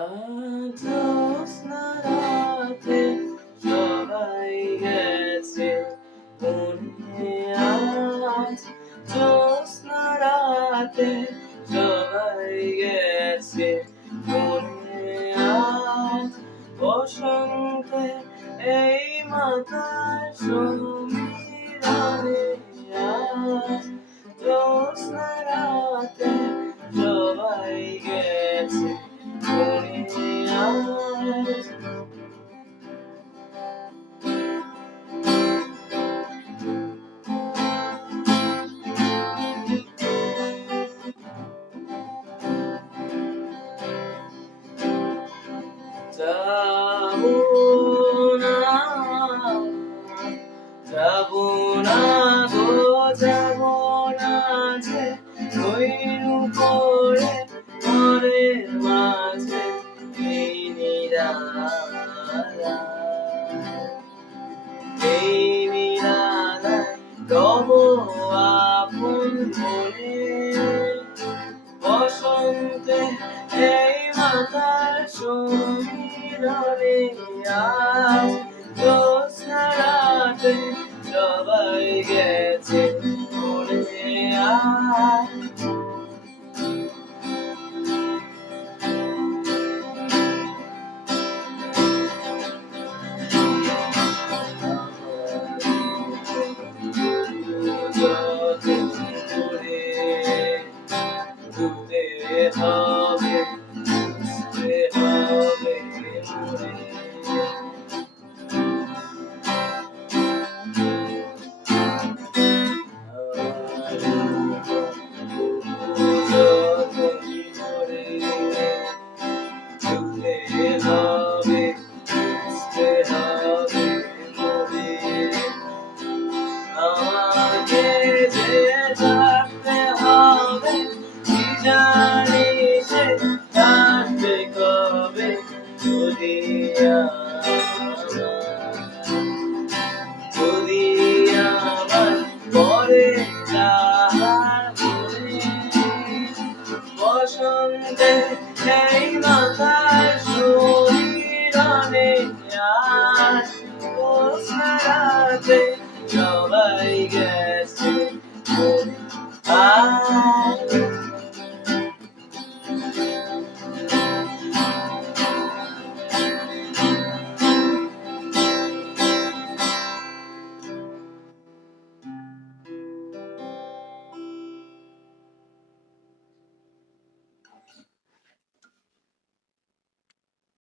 জ্যোৎস্না রাতে সবাই গেছে মনে আজ, জ্যোৎস্না রাতে সবাই গেছে মনে আজ, বসন্তে এই মাথার সমীরণে আজ, জ্যোৎস্না রাতে সবাই গেছে মনে আজ। যাবো না, যাবো না গো, যাবো না যে ওই উপরে ঘরের মাঝে এই নিরালায়, এই নিরালায় রবো আপন মনে, বসন্তে এই মাতার সমীরণে